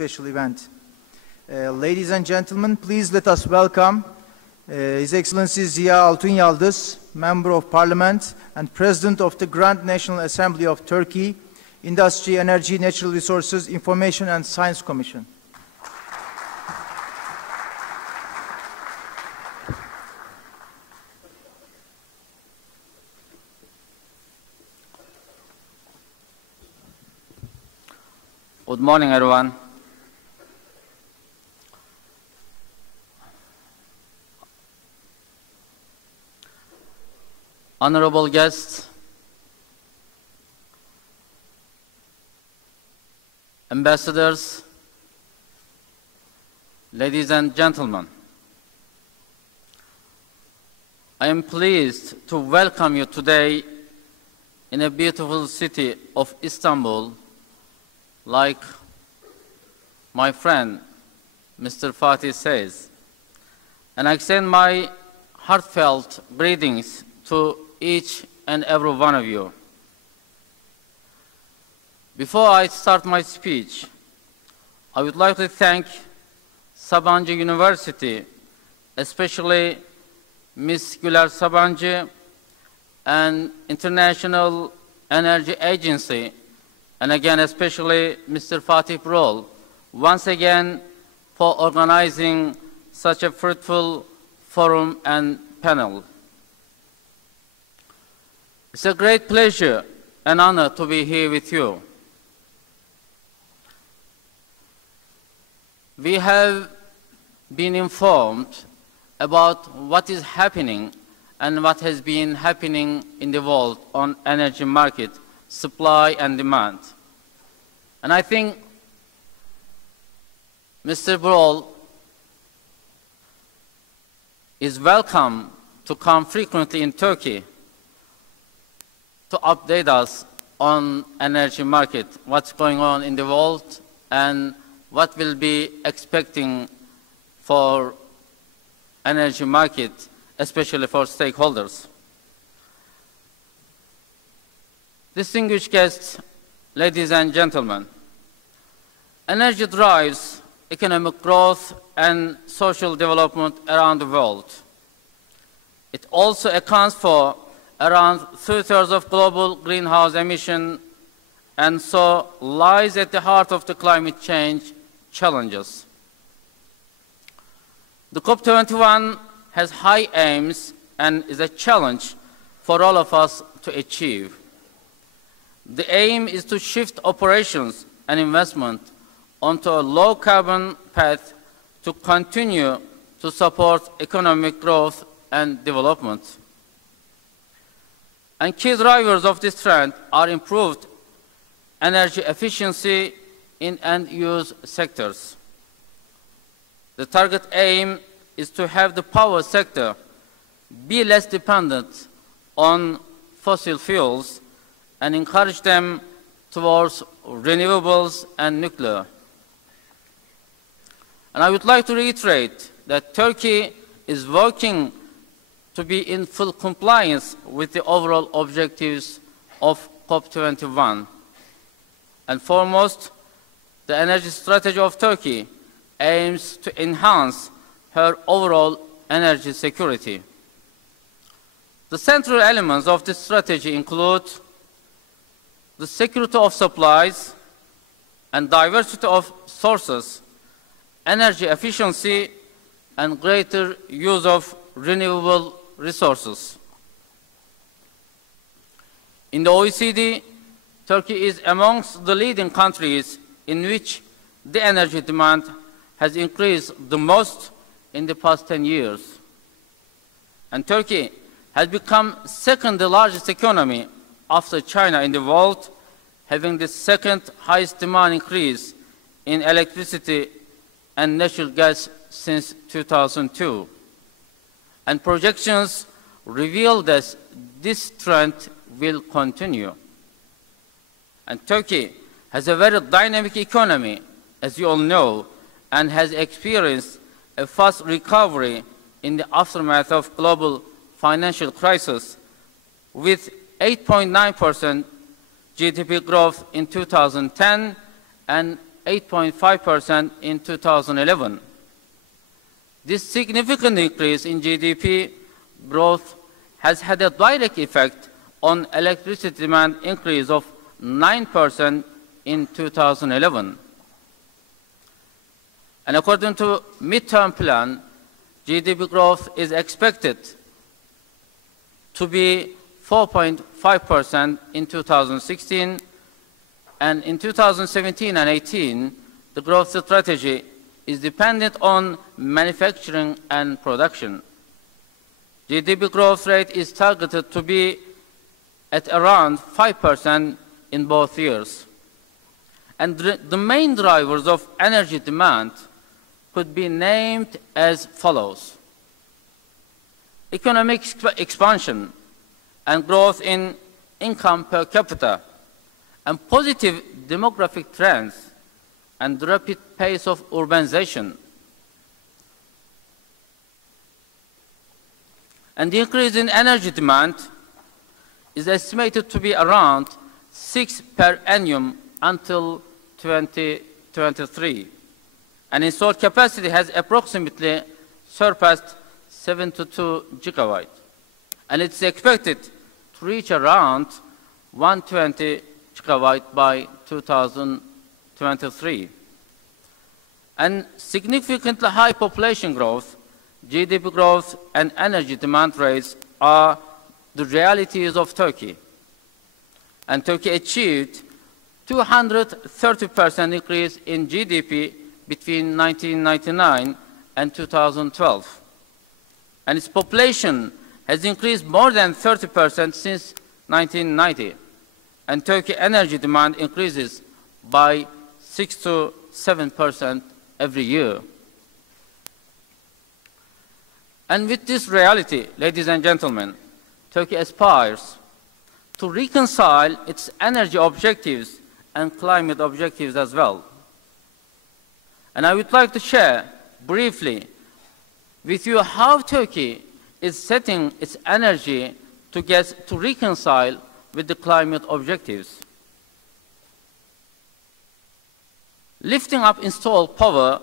Special event. Ladies and gentlemen, please let us welcome His Excellency Ziya Altunyaldız, Member of Parliament and President of the Grand National Assembly of Turkey, Industry, Energy, Natural Resources, Information and Science Commission. Good morning, everyone. Honorable guests, ambassadors, ladies and gentlemen, I am pleased to welcome you today in a beautiful city of Istanbul, like my friend Mr. Fatih says, and I extend my heartfelt greetings to each and every one of you. Before I start my speech, I would like to thank Sabancı University, especially Ms. Güler Sabancı and International Energy Agency, and again especially Mr. Fatih Birol, once again for organizing such a fruitful forum and panel. It's a great pleasure and honor to be here with you. We have been informed about what is happening and what has been happening in the world on energy market, supply and demand. And I think Mr. Birol is welcome to come frequently in Turkey to update us on energy market, what's going on in the world, and what we'll be expecting for energy market, especially for stakeholders. Distinguished guests, ladies and gentlemen, energy drives economic growth and social development around the world. It also accounts for around 2/3 of global greenhouse emission, and so lies at the heart of the climate change challenges. The COP21 has high aims and is a challenge for all of us to achieve. The aim is to shift operations and investment onto a low-carbon path to continue to support economic growth and development. And key drivers of this trend are improved energy efficiency in end-use sectors. The target aim is to have the power sector be less dependent on fossil fuels and encourage them towards renewables and nuclear. And I would like to reiterate that Turkey is working to be in full compliance with the overall objectives of COP21. And foremost, the energy strategy of Turkey aims to enhance her overall energy security. The central elements of this strategy include the security of supplies and diversity of sources, energy efficiency, and greater use of renewable resources. In the OECD, Turkey is amongst the leading countries in which the energy demand has increased the most in the past 10 years. And Turkey has become second largest economy after China in the world, having the second highest demand increase in electricity and natural gas since 2002. And projections reveal that this trend will continue. And Turkey has a very dynamic economy, as you all know, and has experienced a fast recovery in the aftermath of global financial crisis, with 8.9% GDP growth in 2010 and 8.5% in 2011. This significant increase in GDP growth has had a direct effect on electricity demand increase of 9% in 2011. And according to midterm plan, GDP growth is expected to be 4.5% in 2016, and in 2017 and 18, the growth strategy is dependent on manufacturing and production. GDP growth rate is targeted to be at around 5% in both years. And the main drivers of energy demand could be named as follows: economic expansion and growth in income per capita, and positive demographic trends, and the rapid pace of urbanization. And the increase in energy demand is estimated to be around 6 per annum until 2023. And installed capacity has approximately surpassed 72 gigawatt. And it's expected to reach around 120 gigawatt by 2023. And significantly high population growth, GDP growth, and energy demand rates are the realities of Turkey. And Turkey achieved 230% increase in GDP between 1999 and 2012. And its population has increased more than 30% since 1990. And Turkey energy demand increases by 6 to 7% every year. And with this reality, ladies and gentlemen, Turkey aspires to reconcile its energy objectives and climate objectives as well. And I would like to share briefly with you how Turkey is setting its energy to reconcile with the climate objectives. Lifting up installed power,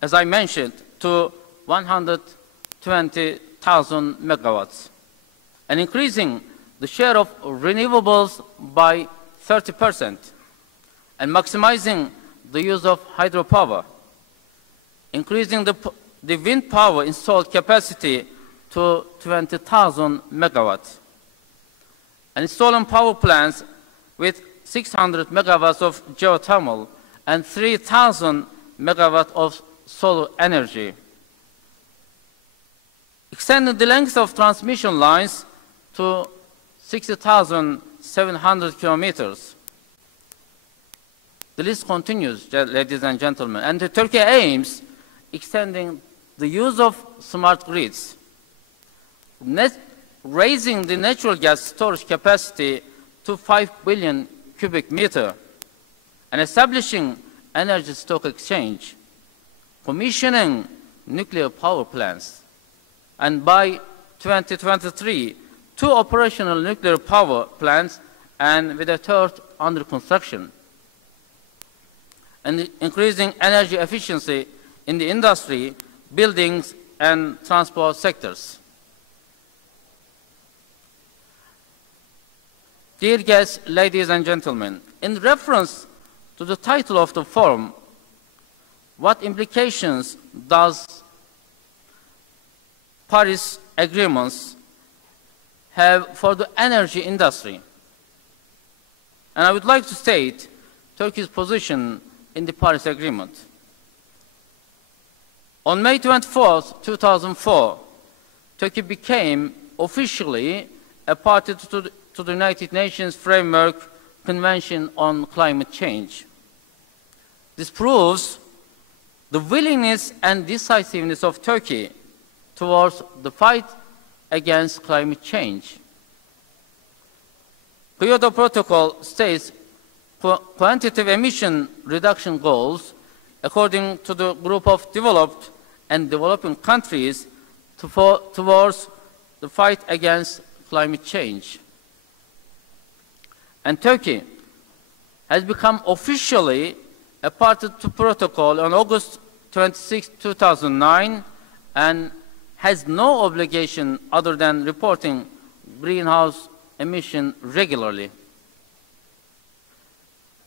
as I mentioned, to 120,000 megawatts, and increasing the share of renewables by 30%, and maximizing the use of hydropower, increasing the wind power installed capacity to 20,000 megawatts, and installing power plants with 600 megawatts of geothermal and 3,000 megawatts of solar energy, extending the length of transmission lines to 60,700 kilometers. The list continues, ladies and gentlemen, and Turkey aims extending the use of smart grids, raising the natural gas storage capacity to 5 billion cubic meter, and establishing energy stock exchange, commissioning nuclear power plants, and by 2023, 2 operational nuclear power plants, and with a 3rd under construction, and increasing energy efficiency in the industry, buildings, and transport sectors. Dear guests, ladies and gentlemen, in reference to the title of the forum, what implications does Paris agreements have for the energy industry? And I would like to state Turkey's position in the Paris Agreement. On May 24, 2004, Turkey became officially a party to the United Nations Framework Convention on Climate Change. This proves the willingness and decisiveness of Turkey towards the fight against climate change. Kyoto Protocol states quantitative emission reduction goals according to the group of developed and developing countries towards the fight against climate change. And Turkey has become officially a party to protocol on August 26, 2009, and has no obligation other than reporting greenhouse emission regularly.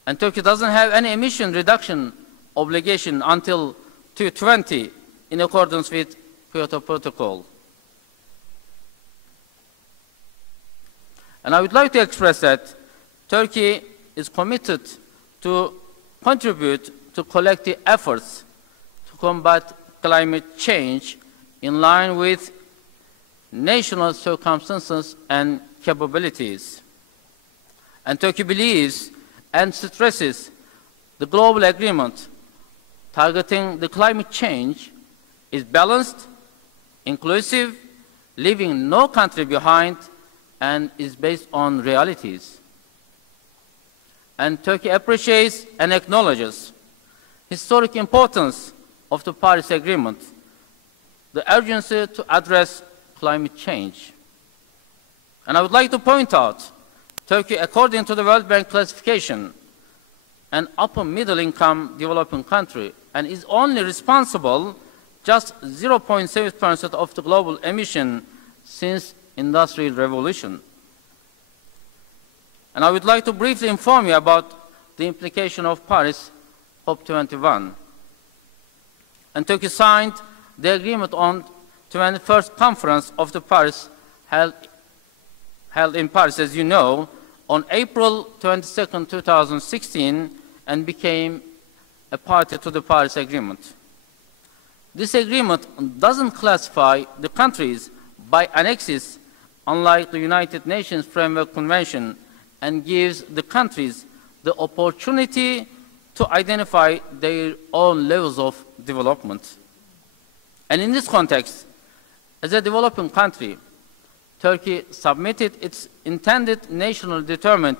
And Turkey doesn't have any emission reduction obligation until 2020 in accordance with Kyoto Protocol. And I would like to express that Turkey is committed to contribute to collective efforts to combat climate change in line with national circumstances and capabilities. And Turkey believes and stresses the global agreement targeting the climate change is balanced, inclusive, leaving no country behind, and is based on realities. And Turkey appreciates and acknowledges historic importance of the Paris Agreement, the urgency to address climate change. And I would like to point out, Turkey, according to the World Bank classification, an upper middle income developing country, and is only responsible just 0.7% of the global emission since Industrial Revolution. And I would like to briefly inform you about the implication of Paris COP21. And Turkey signed the agreement on 21st conference of the Paris held in Paris, as you know, on April 22nd, 2016, and became a party to the Paris Agreement. This agreement doesn't classify the countries by annexes, unlike the United Nations Framework Convention, and gives the countries the opportunity to identify their own levels of development. And in this context, as a developing country, Turkey submitted its intended national determined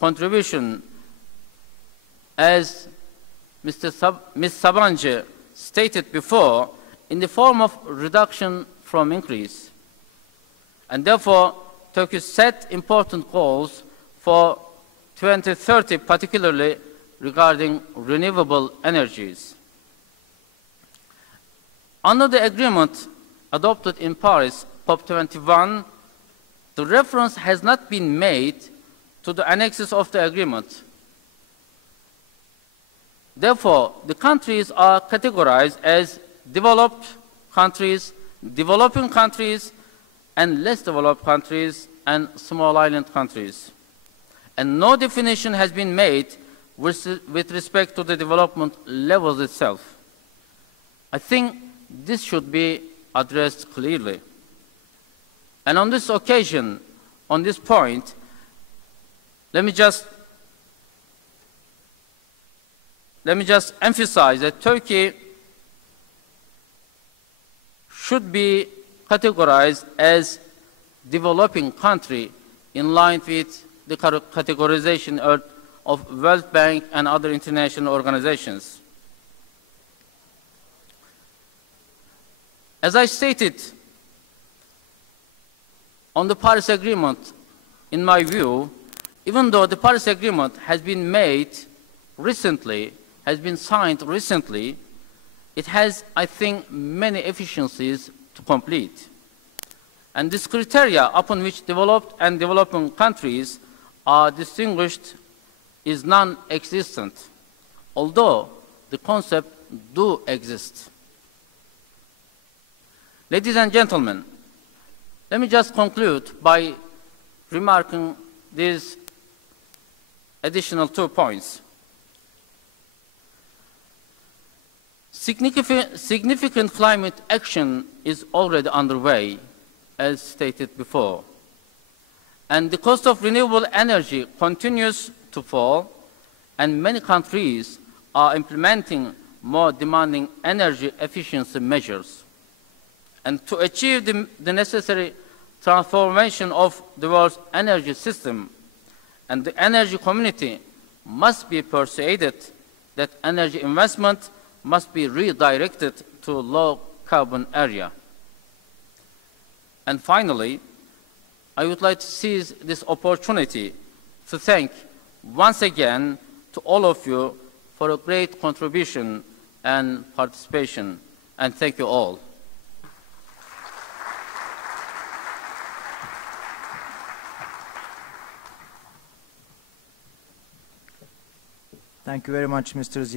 contribution, as Ms. Sabancı stated before, in the form of reduction from increase. And therefore, Turkey set important goals for 2030, particularly regarding renewable energies. Under the agreement adopted in Paris, COP21, the reference has not been made to the annexes of the agreement. Therefore, the countries are categorized as developed countries, developing countries, and less developed countries, and small island countries. And no definition has been made with respect to the development levels itself. I think this should be addressed clearly. And on this occasion, on this point, let me just emphasize that Turkey should be categorized as developing country in line with the categorization of World Bank and other international organizations. As I stated, on the Paris Agreement, in my view, even though the Paris Agreement has been made recently, has been signed recently, it has, I think, many efficiencies to complete. And this criteria upon which developed and developing countries are distinguished is non-existent, although the concept do exist. Ladies and gentlemen, let me just conclude by remarking these additional 2 points. Significant climate action is already underway, as stated before. And the cost of renewable energy continues to fall, and many countries are implementing more demanding energy efficiency measures. And to achieve the necessary transformation of the world's energy system, and the energy community must be persuaded that energy investment must be redirected to low carbon area. And finally, I would like to seize this opportunity to thank once again to all of you for a great contribution and participation, and thank you all. Thank you very much, Mr. Ziya.